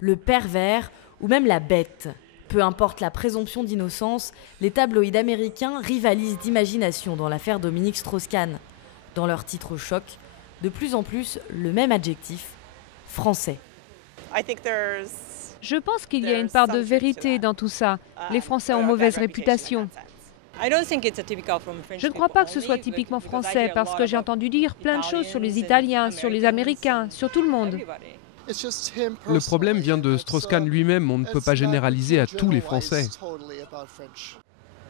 le pervers ou même la bête. Peu importe la présomption d'innocence, les tabloïds américains rivalisent d'imagination dans l'affaire Dominique Strauss-Kahn. Dans leur titre choc, de plus en plus le même adjectif, français. Je pense qu'il y a une part de vérité dans tout ça. Les Français ont mauvaise réputation. Je ne crois pas que ce soit typiquement français parce que j'ai entendu dire plein de choses sur les Italiens, sur les Américains, sur tout le monde. Le problème vient de Strauss-Kahn lui-même, on ne peut pas généraliser à tous les Français.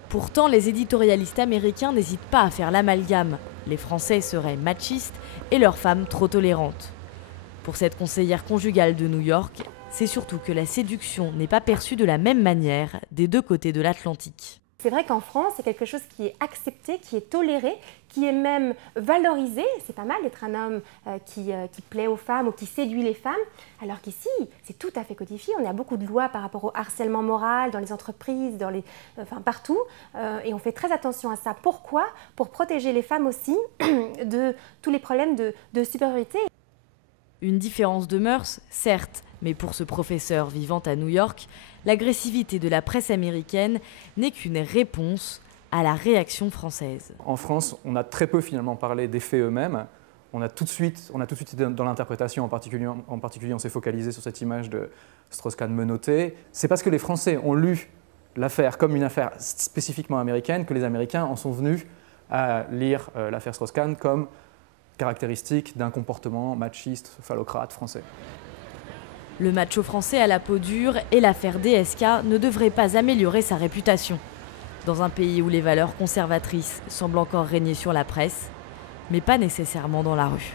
Pourtant, les éditorialistes américains n'hésitent pas à faire l'amalgame. Les Français seraient machistes et leurs femmes trop tolérantes. Pour cette conseillère conjugale de New York, c'est surtout que la séduction n'est pas perçue de la même manière des deux côtés de l'Atlantique. C'est vrai qu'en France, c'est quelque chose qui est accepté, qui est toléré, qui est même valorisé. C'est pas mal d'être un homme qui plaît aux femmes ou qui séduit les femmes, alors qu'ici, c'est tout à fait codifié. On a beaucoup de lois par rapport au harcèlement moral dans les entreprises, partout, et on fait très attention à ça. Pourquoi ? Pour protéger les femmes aussi de tous les problèmes de supériorité. Une différence de mœurs, certes, mais pour ce professeur vivant à New York, l'agressivité de la presse américaine n'est qu'une réponse à la réaction française. En France, on a très peu finalement parlé des faits eux-mêmes. On a tout de suite été dans l'interprétation, en particulier on s'est focalisé sur cette image de Strauss-Kahn menotté. C'est parce que les Français ont lu l'affaire comme une affaire spécifiquement américaine que les Américains en sont venus à lire l'affaire Strauss-Kahn comme caractéristique d'un comportement machiste, phallocrate français. Le macho français à la peau dure et l'affaire DSK ne devraient pas améliorer sa réputation. Dans un pays où les valeurs conservatrices semblent encore régner sur la presse, mais pas nécessairement dans la rue.